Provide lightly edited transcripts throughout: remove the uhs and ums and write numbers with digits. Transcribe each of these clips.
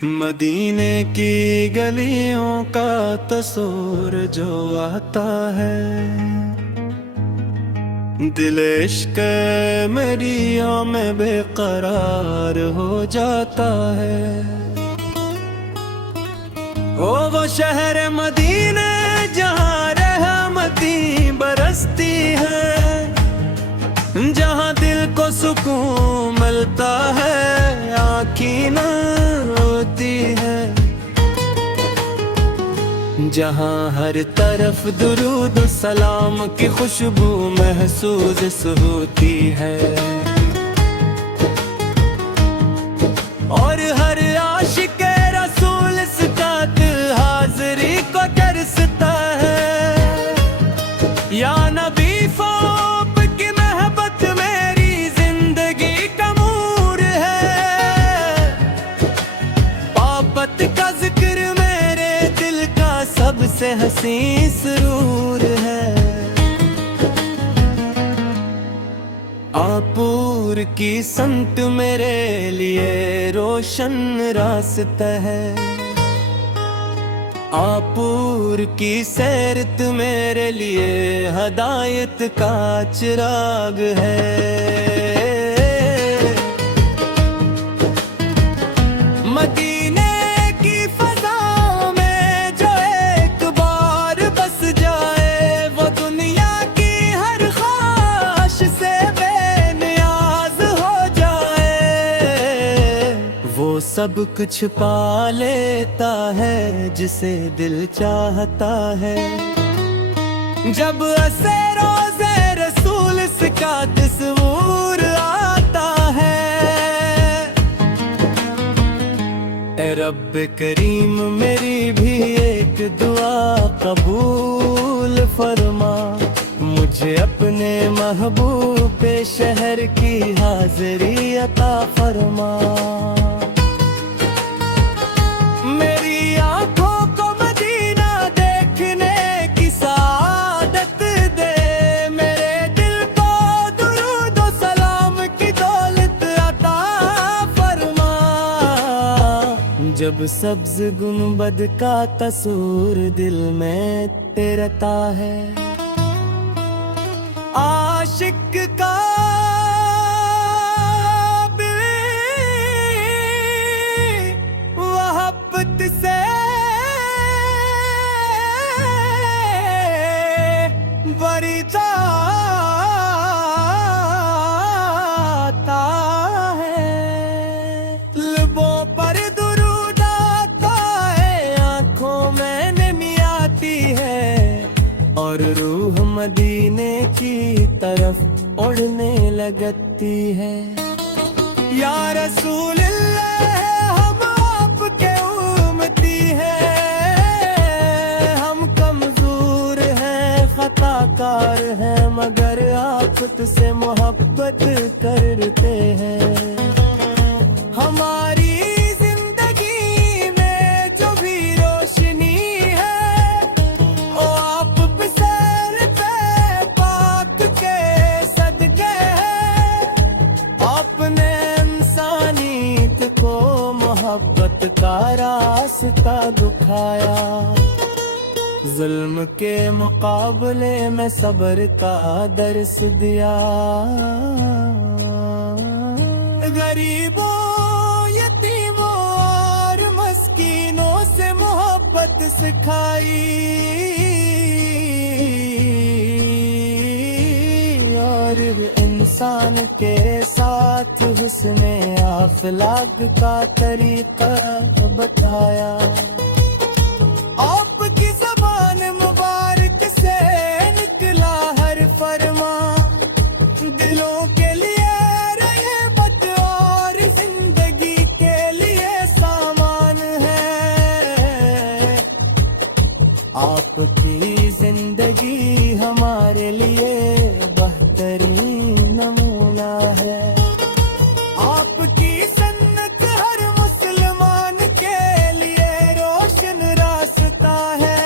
मदीने की गलियों का तस्वीर जो आता है, दिल इश्क मेरियों में बेकरार हो जाता है। ओ वो शहर मदीने जहाँ रहमती बरसती है, जहाँ दिल को सुकून मिलता है, आँखी न रोती है, जहाँ हर तरफ दुरूद सलाम की खुशबू महसूस होती है, और हर आशिक रसूल इसका दिल हाज़री को तरसता है। या नबी फ़ौप की महबत मेरी जिंदगी का नूर है, पापत का जिक्र मेरे दिल का सबसे हसी सुरूर है। आपूर की संत मेरे लिए रोशन रास्ता है, आपूर की सैरत मेरे लिए हदायत का चिराग है। मदीने की फज़ा में जो एक बार बस जाए, वो दुनिया की हर ख्वाहिश से बेनियाज हो जाए। वो सब कुछ पा लेता है जिसे दिल चाहता है, जब ऐसे रोज़े रसूल इसका तस्वूर आता है। ए रब करीम मेरी भी एक दुआ कबूल फरमा, मुझे अपने महबूब शहर की हाज़री अता फरमा। मेरी आँखों को मदीना देखने की सादत दे, मेरे दिल को दुरूद और सलाम की दौलत अता फरमा। जब सब्ज गुंबद का तस्वीर दिल में तेरता है, आशिक का मोहब्बत से बरी जाता है। लबों पर दुरूद आता है, आँखों में नमी आती है, और रूह मदीने की तरफ उड़ने लगती है। या रसूल अल्लाह हम आपके उम्मती हैं, हम कमजोर हैं, खताकार हैं, मगर आप तुझसे मोहब्बत करते हैं। हमारी जिंदगी में जो भी रोशनी है, ओ आप बिसर पे पाक के सदके है। आपने इंसानियत को मोहब्बत का रास्ता दिखाया, जुल्म के मुकाबले में सब्र का दर्स दिया। गरीबों यतीमों और मस्कीनों से मोहब्बत सिखाई, और इंसान के साथ हुस्ने अखलाक का तरीका बताया। आपकी ज़बान मुबारक से निकला हर फरमा, दिलों के लिए रहमत और जिंदगी के लिए सामान है। आपकी जिंदगी हमारे लिए बेहतरीन नमूना है। आपकी सन्नत हर मुसलमान के लिए रोशन रास्ता है।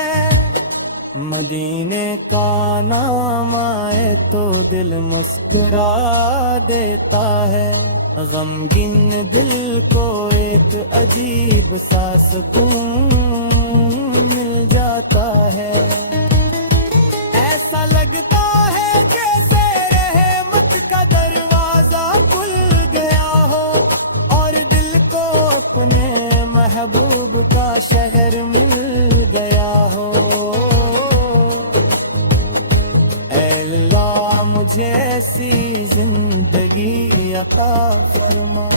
मदीने का नाम आए तो दिल मुस्कुरा देता है, गमगीन दिल को एक अजीब सा सुकून मिल जाता है। ऐसा लगता है जैसे रहमत का दरवाजा खुल गया हो और दिल को अपने महबूब का शहर मिल गया हो। ऐ अल्लाह मुझे ऐसी जिंदगी अता फरमा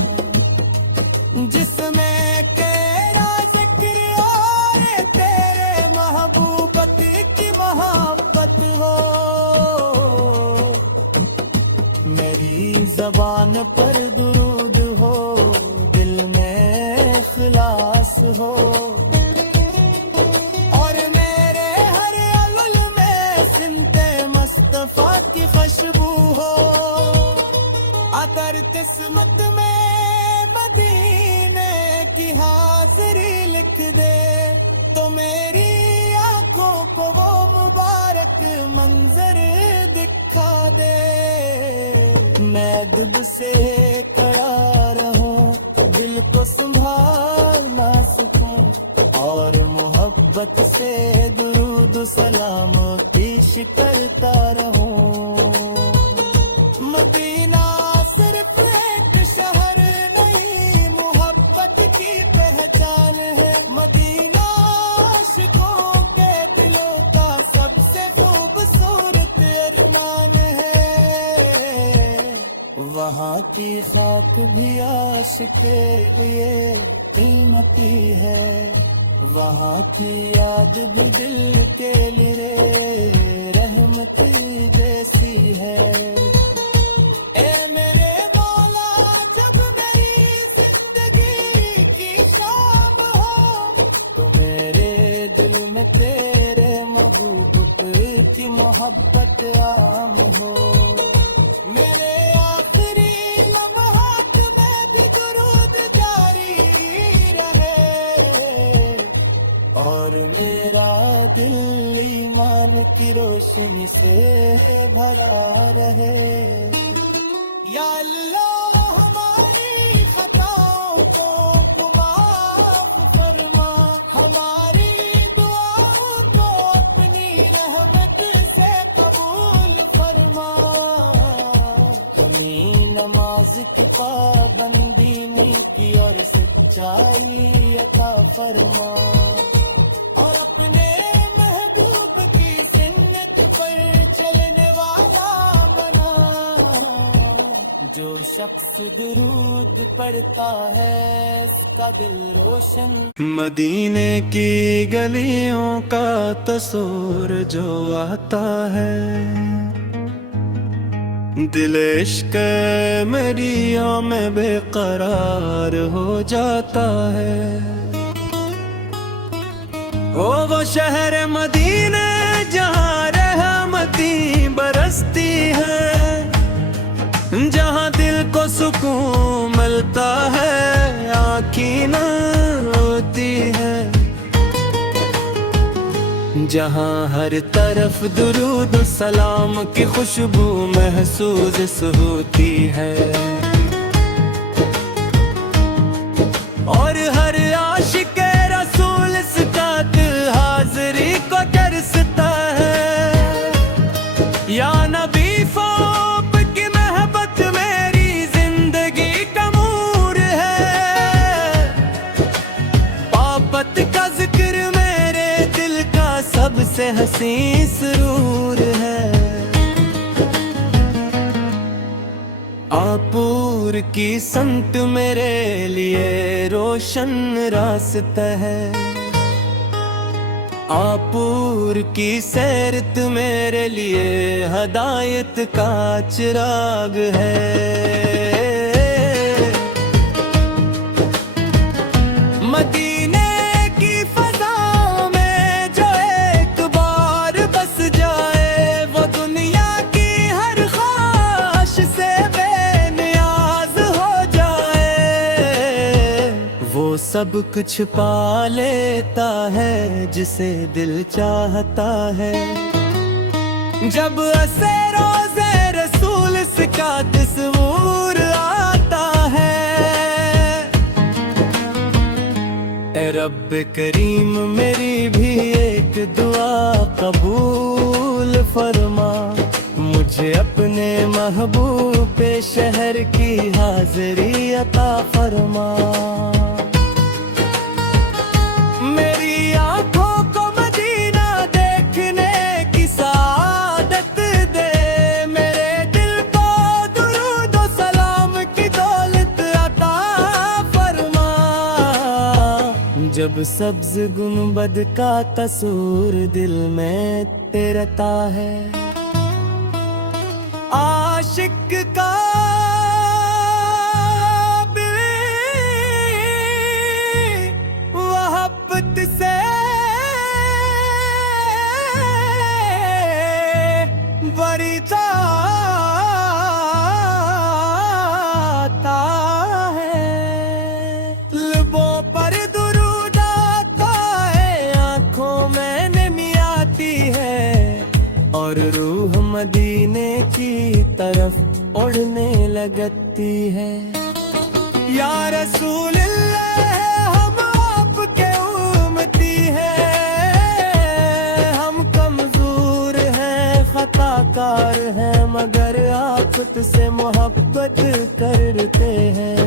जिसमें तेरा जिक्र और तेरे महबूबत की मोहब्बत हो। मेरी ज़बान पर दुरूद हो, दिल में इखलास हो और मेरे हर अमल में सिमते मुस्तफा की खुशबू हो। अगर किस्मत में मदीने की हाजिरी लिख दे तो मेरी आंखों को वो मुबारक मंजर दिखा दे। मैं दुब से खड़ा रहूं, दिल को संभाल ना सकूं और मोहब्बत से दुरूद सलाम पेश करता रहूं। मदीना सिर्फ एक शहर नहीं, मोहब्बत की पहचान है। मदीना आशिकों के दिलों का सबसे खूबसूरत अरमान है। वहाँ की खाक भी आशिक के लिए कीमती है, वहाँ की याद भी दिल के लिए रहमत जैसी है। ए मेरे मौला जब मेरी जिंदगी की शाम हो तो मेरे दिल में तेरे महबूब की मोहब्बत आम हो। मेरे आखिरी लम्हात में भी दुरूद जारी रहे और मेरा दिल ईमान की रोशनी से भरा रहे। या अल्लाह हमारी खताओं को माफ फरमा, हमारी दुआओं को अपनी रहमत से कबूल फरमा। कमी नमाज की पाबंदी नीति और सच्चाई अता फरमा और अपने महबूब की सुन्नत पर चलने वाला बना। जो शख्स दुरूद पढ़ता है उसका दिल रोशन। मदीने की गलियों का तस्वीर जो आता है, दिल इश्क मेरिया में बेकरार हो जाता है। ओ वो शहर मदीने जहाँ रहमती बरसती है, जहाँ दिल को सुकून मिलता है, आँखें न रोती है। जहाँ हर तरफ दुरूद सलाम की खुशबू महसूस होती है और हर आशिक रसूल इसका दिल हाज़िरी को तरसता है। या नबी फ़ौब की महबत मेरी जिंदगी का नूर है। पापत का जिक्र मेरे दिल का सबसे हसी सुरूर है। आपूर की संत मेरे लिए रोशन रास्ता है। आपूर की सैरत मेरे लिए हदायत का चिराग है। मदीने की फज़ा में जो एक बार बस जाए, वो दुनिया की हर ख्वाहिश से बेनियाज हो जाए। वो सब कुछ पा लेता है जिसे दिल चाहता है। जब असे रोज़े रसूल इसका तस्वूर आता है, रब करीम मेरी भी एक दुआ कबूल फरमा, मुझे अपने महबूब शहर की हाज़िरी अता फरमा। मेरी आँखों को मदीना देखने की सादत दे, मेरे दिल को दुरूद व सलाम की दौलत अता फरमा। जब सब्ज गुंबद का तस्वीर दिल में तेरता है, आशिक का मोहब्बत से बरता है। लबों पर दुरूद आता है, आँखों में नमी आती है, और रूह मदीने की तरफ उड़ने लगती है। या रसूल अल्लाह हम आपके उम्मती हैं, हम कमजोर हैं खताकार हैं, मगर आप से मोहब्बत करते हैं।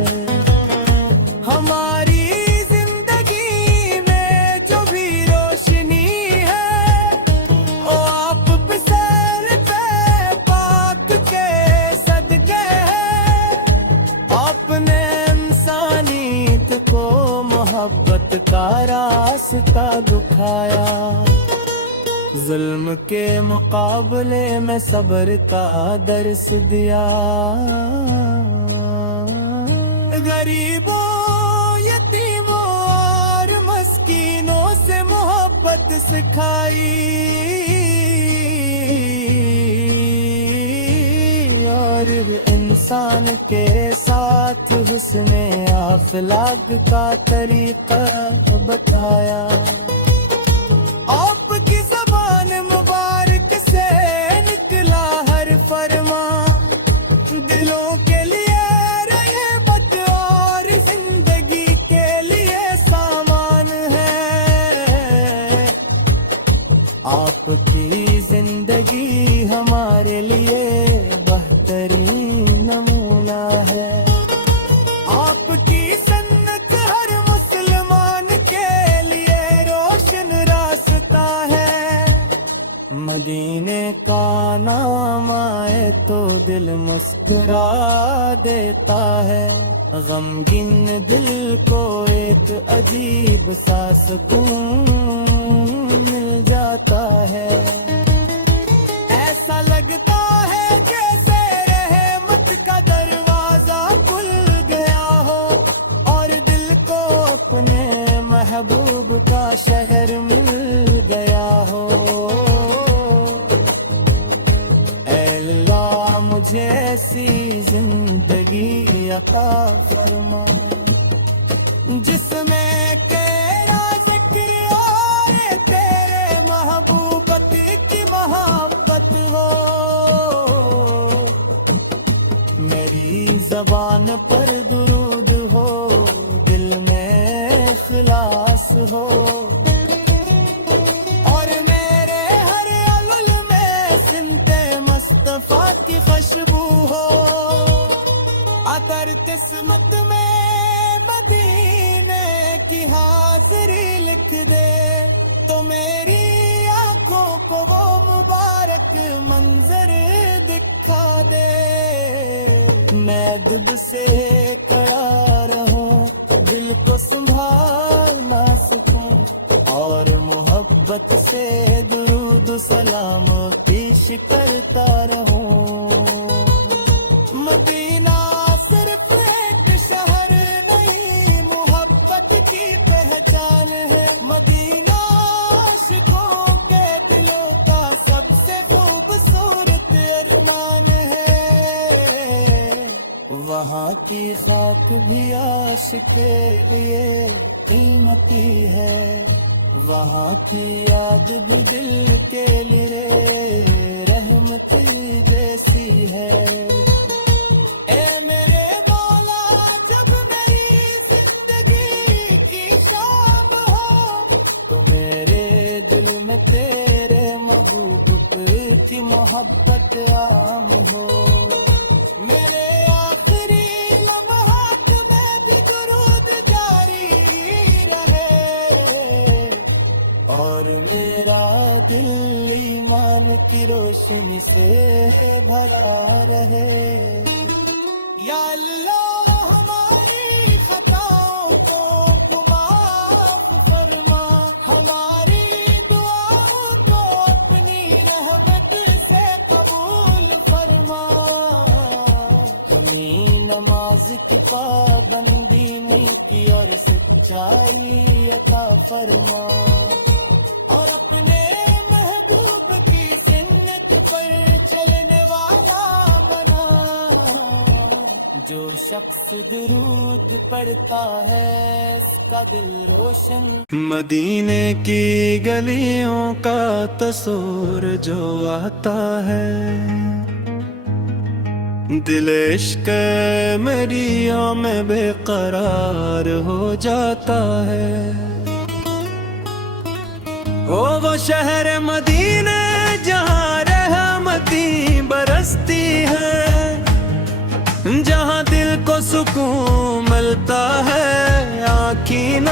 हमारी जिंदगी में जो भी रोशनी है, ओ आप पसर पे पाक के सदके है। आपने इंसानियत को मोहब्बत का रास्ता दिखाया, जुल्म के मुकाबले में सब्र का दर्स दिया। गरीबों यतीमों और मस्कीनों से मोहब्बत सिखाई, और इंसान के साथ हुस्ने अखलाक का तरीका बताया। आपकी ज़बान मुबारक से निकला हर फरमा, दिलों के लिए रहमत और जिंदगी के लिए सामान है। आपकी जिंदगी हमारे लिए बेहतरीन नमूना है। आपकी सन्नत हर मुसलमान के लिए रोशन रास्ता है। मदीने का नाम आए तो दिल मुस्कुरा देता है, गमगीन दिल को एक अजीब सा सुकून मिल जाता है। ऐसा लगता है जैसे रहमत का दरवाजा खुल गया हो, और दिल को अपने महबूब का शहर मिल गया हो। अल्लाह मुझे ऐसी जिंदगी अता फरमा, जिसमें तेरा जिक्र और तेरे महबूबत की मोहब्बत हो। मेरी ज़बान पर दुरूद हो, दिल में इखलास हो, और मेरे हर अमल में सिमते मुस्तफा की खुशबू हो। अतर किस्मत में मदीने की हाजिरी लिख दे, तो मेरी आंखों को वो मुबारक मंजर दिखा दे। मैं दूध से खड़ा रहूं, दिल को संभाल ना सकूं, और मोहब्बत से दुरूद सलाम पेश करता रहूं। मदीना सिर्फ एक शहर नहीं, मोहब्बत की पहचान है। मदीना आशिकों के दिलों का सबसे खूबसूरत अरमान है। वहाँ की खाक भी आशिक के लिए कीमती है, वहाँ की याद भी दिल के लिए रहमत जैसी है। ए मेरे मौला, जब मेरी जिंदगी की शाम मोहब्बत आम हो। मेरे आखिरी लम्हात में भी दुरूद जारी रहे और मेरा दिल ईमान की रोशनी से भरा रहे। या अल्लाह हमारी खताओं को माफ फरमा, हमारी दुआओं को अपनी रहमत से कबूल फरमा। हमें नमाज की पाबंदी नहीं की और सच्चाई अता फरमा और अपने महबूब की सुन्नत पर चलने वाला बना। जो शख्स दुरूद पढ़ता है उसका दिल रोशन। मदीने की गलियों का तस्वीर जो आता है, दिल इश्क मेरिया में बेकरार हो जाता है। ओ वो शहर मदीने जहाँ रहमती बरसती है, जहाँ दिल को सुकून मिलता है, आँखें न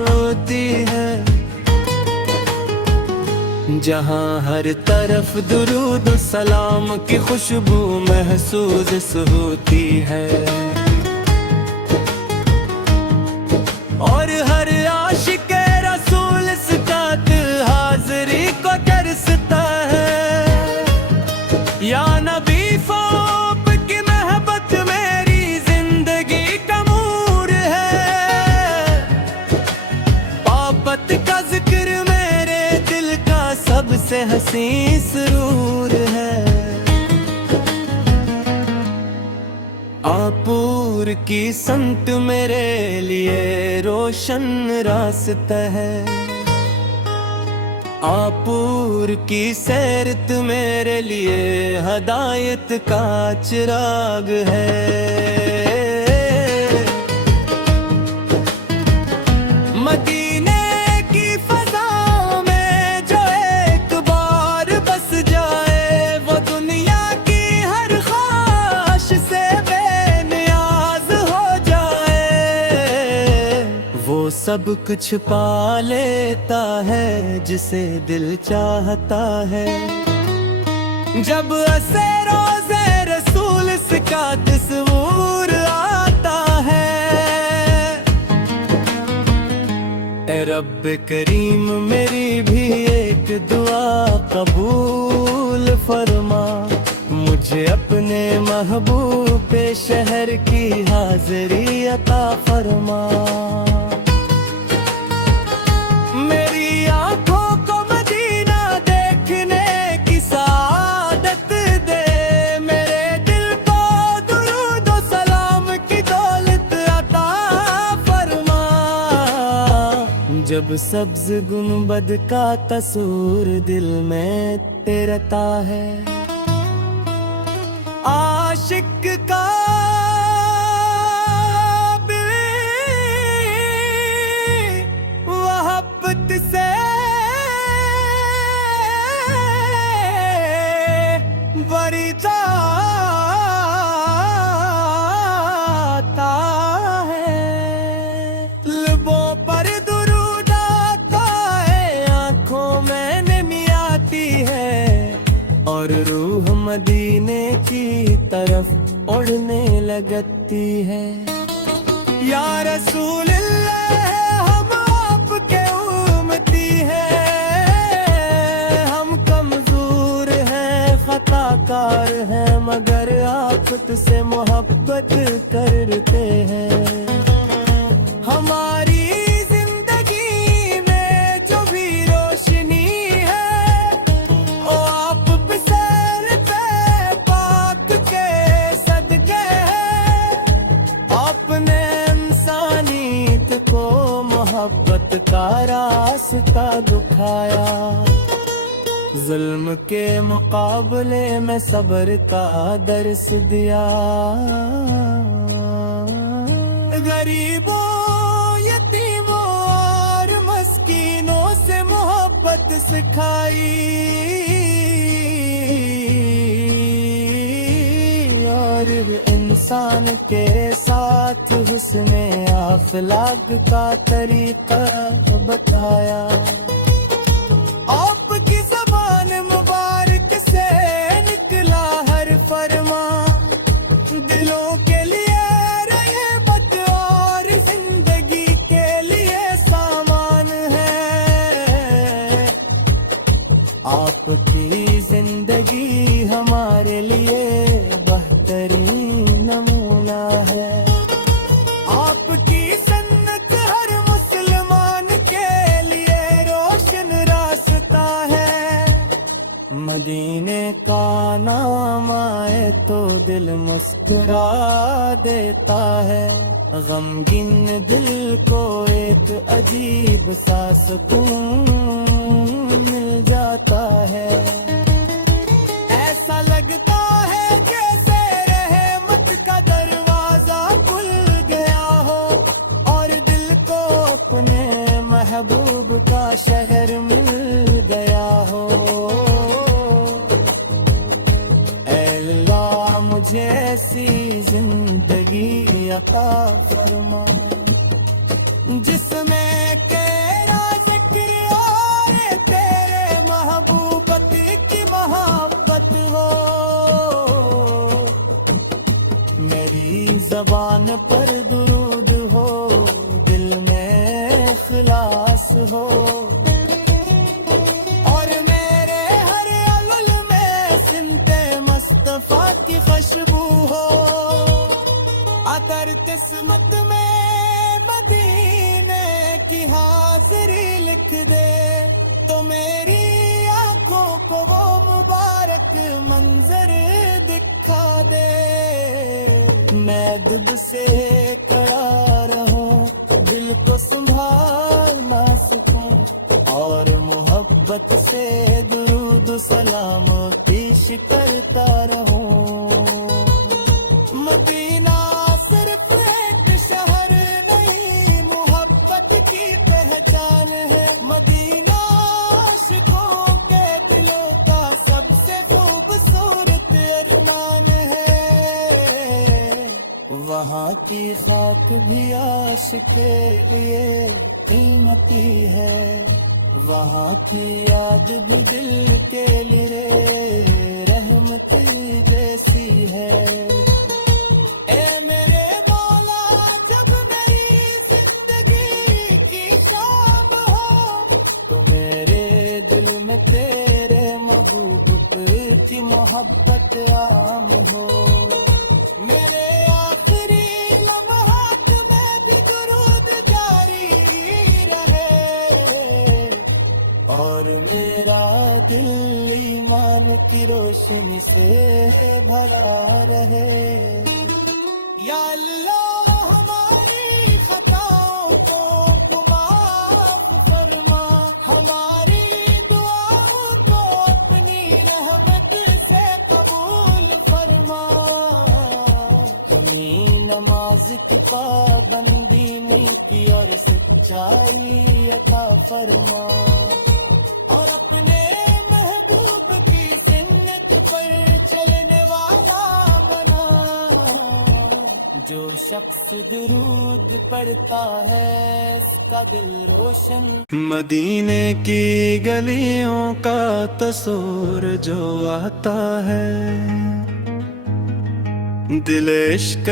रोती है। जहाँ हर तरफ दुरूद सलाम की खुशबू महसूस होती है और हर आशिक रसूल इसका दिल हाज़री को तरसता है। या नबी फ़ौब की महबत मेरी जिंदगी का नूर है। पापत का जिक्र मेरे दिल का सबसे हसी सुरूर है। आपूर की संत मेरे लिए रोशन रास्ता है। आपूर की सैरत मेरे लिए हदायत का चिराग है। मदीने की फज़ा में जो एक बार बस जाए, वो दुनिया की हर ख्वाहिश से बेनियाज हो जाए। वो सब कुछ पा लेता है जिसे दिल चाहता है। जब ऐसे रोज़े रसूल इसका तस्वूर आता है। ए रब करीम मेरी भी एक दुआ कबूल फरमा, मुझे अपने महबूब शहर की हाज़री अता फरमा। मेरी आँखों को मदीना देखने की सादत दे, मेरे दिल को दुरूद और सलाम की दौलत अता फरमा। जब सब्ज गुंबद का तस्वीर दिल में तेरता है, आशिक का मोहब्बत से बरी जाता है। लबों पर दुरूद आता है, आँखों में नमी आती है और रूह मदीने की तरफ उड़ने लगती है। या रसूल अल्लाह हम आपके उम्मती हैं, हम कमजोर हैं खताकार हैं, मगर आप तुझसे मोहब्बत करते हैं। हमारी जिंदगी में जो भी रोशनी है, ओ आप बिसर पे पाक के सदके है। आपने इंसानियत को मोहब्बत का रास्ता दिखाया, जुल्म के मुकाबले में सब्र का दर्स दिया। गरीबों यतीमों और मस्कीनों से मोहब्बत सिखाई। इंसान के साथ हुस्ने अखलाक का तरीका बताया। आपकी ज़बान मुबारक से निकला हर फरमा, दिलों के लिए रहमत और जिंदगी के लिए सामान है। आपकी जिंदगी हमारे लिए बेहतरीन नमूना है। आपकी सन्नत हर मुसलमान के लिए रोशन रास्ता है। मदीने का नाम आए तो दिल मुस्कुरा देता है। गमगीन दिल को एक अजीब सा सुकून मिल जाता है। ऐसा लगता है जैसे रहमत का दरवाजा खुल गया हो और दिल को अपने महबूब का शहर मिल गया हो। ऐ अल्लाह मुझे ऐसी जिंदगी अता फरमा जिसमें तेरा जिक्र और तेरे महबूबत की मोहब्बत हो। मेरी ज़बान पर दुरूद हो, दिल में इखलास हो और मेरे हर अमल में सिमते मुस्तफा की खुशबू हो। अगर किस्मत में मदीने की हाजिरी लिख दे तो मेरी आंखों को वो मुबारक मंजर दिखा दे। मैं दुब से खड़ा रहूं, दिल को संभाल ना सकूं और मोहब्बत से दुरूद सलाम पेश करता रहूं। मदीना सिर्फ एक शहर नहीं, मोहब्बत की पहचान है। मदीना आशिकों के दिलों का सबसे खूबसूरत अरमान है। वहाँ की खाक भी आशिक के लिए कीमती है। वहाँ की याद भी दिल के लिए रहमत जैसी है। ए मेरे मौला जब मेरी जिंदगी की शाम हो तो मेरे दिल में तेरे महबूब की मोहब्बत आम हो। मेरे आखिरी लम्हात में भी दुरूद जारी रहे और मेरा दिल ईमान की रोशनी से भरा रहे। या अल्लाह हमारी खताओं को माफ फरमा, हमारी दुआओं को अपनी रहमत से कबूल फरमा। कमी नमाज की पाबंदी नहीं की और सच्चाई अता फरमा और अपने महबूब की सुन्नत पर चलने वाला बना। जो शख्स दुरूद पढ़ता है उसका दिल रोशन। मदीने की गलियों का तस्वीर जो आता है, दिल इश्क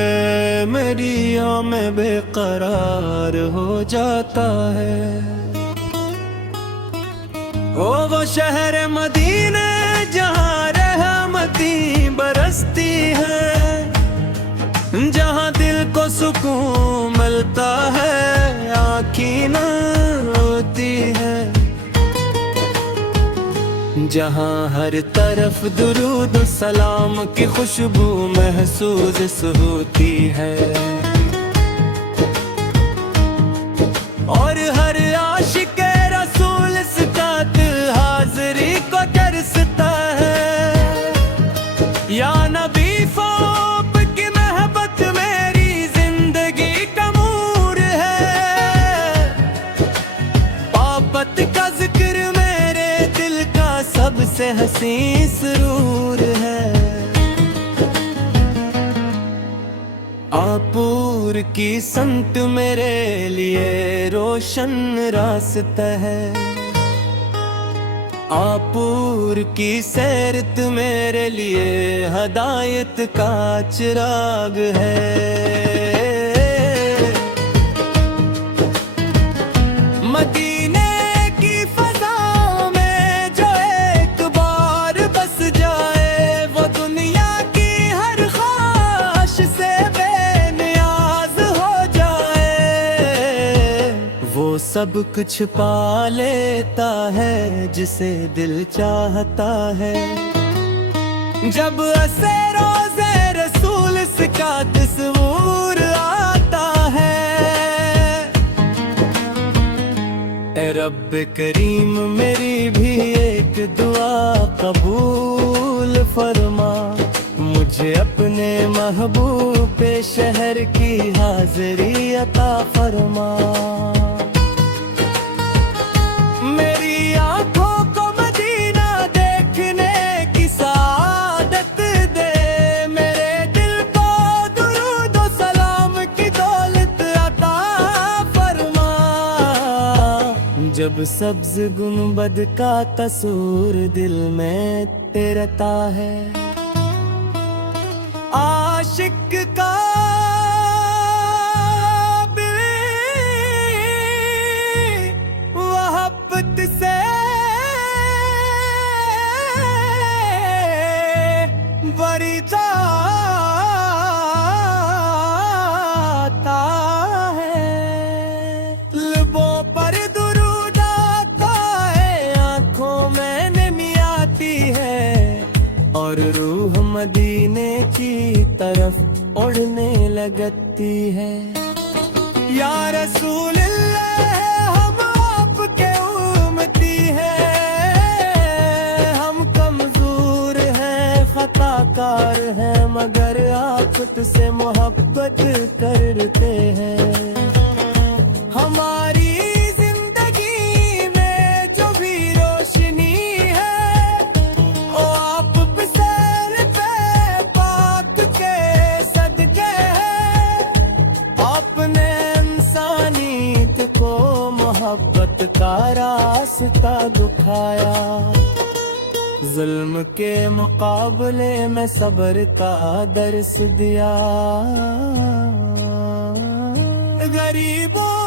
मेरिया में बेकरार हो जाता है। ओ वो शहर मदीने जहाँ रहमती बरसती है, जहाँ दिल को सुकून मिलता है, आँखें न रोती है। जहाँ हर तरफ दुरूद सलाम की खुशबू महसूस होती है और हर आशिक रसूल सिकात हाज़री को तरसता है। या नबी फ़ौब की महबत मेरी जिंदगी का मूर है। पापत का जिक्र मेरे दिल का सबसे हसीन सुरूर है। आपूर की संत मेरे लिए रोशन रास्ता है, आपूर की सैरत मेरे लिए हदायत का चिराग है। मदीने की फजा में जो एक बार बस जाए, वो दुनिया की हर ख्वाहिश से बेनियाज हो जाए। वो सब कुछ पा लेता है जिसे दिल चाहता है। जब असे रोज़े रसूल का तस्वूर आता है, ए रब करीम मेरी भी एक दुआ कबूल फरमा, मुझे अपने महबूब शहर की हाज़री अता फरमा। मेरी आँखों को मदीना देखने की सादत दे, मेरे दिल को दुरूद व सलाम की दौलत अता फरमा। जब सब्ज गुंबद का तस्वीर दिल में तेरता है, आशिक का मोहब्बत से बरी जाता है। लबों पर दुरूद आता है, आँखों में नमी आती है, और रूह मदीने की तरफ उड़ने लगती है। या रसूल अल्लाह हम आपके उम्मती हैं, हम कमजोर हैं खताकार हैं, मगर आप तुझसे मोहब्बत करते हैं। हमारी जिंदगी में जो भी रोशनी है, ओ आप बिसर पे पाक के सदके है। आपने इंसानियत को मोहब्बत का रास्ता दिखाया, जुल्म के मुकाबले में सब्र का दर्स दिया। गरीबों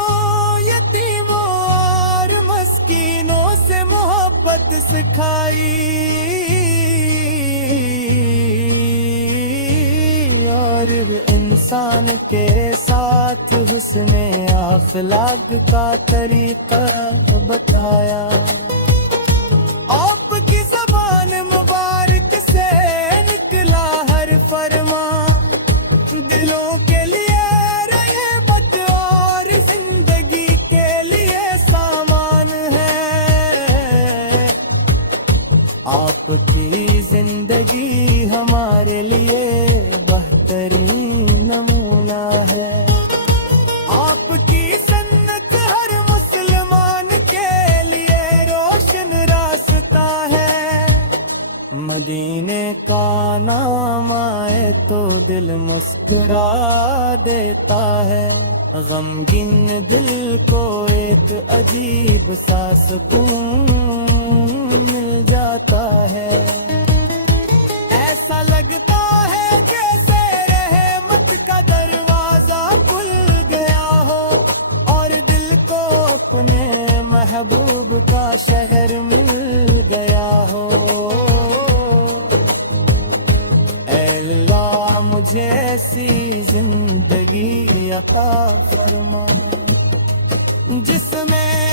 यतीमों और मस्कीनों से मोहब्बत सिखाई, और इंसान के साथ हुस्ने अखलाक का तरीका बताया। आपकी ज़बान मुबारक से निकला हर फरमा, दिलों के लिए रहमत और जिंदगी के लिए सामान है। आपकी जिंदगी हमारे लिए बेहतरीन नमूना है। आपकी सन्नत हर मुसलमान के लिए रोशन रास्ता है। मदीने का नाम आए तो दिल मुस्कुरा देता है, गमगीन दिल को एक अजीब सा सुकून मिल जाता है। ऐसा लगता है जैसे रहमत का दरवाजा खुल गया हो, और दिल को अपने महबूब का शहर मिल गया हो। अल्लाह मुझे ऐसी जिंदगी अता फरमा जिसमें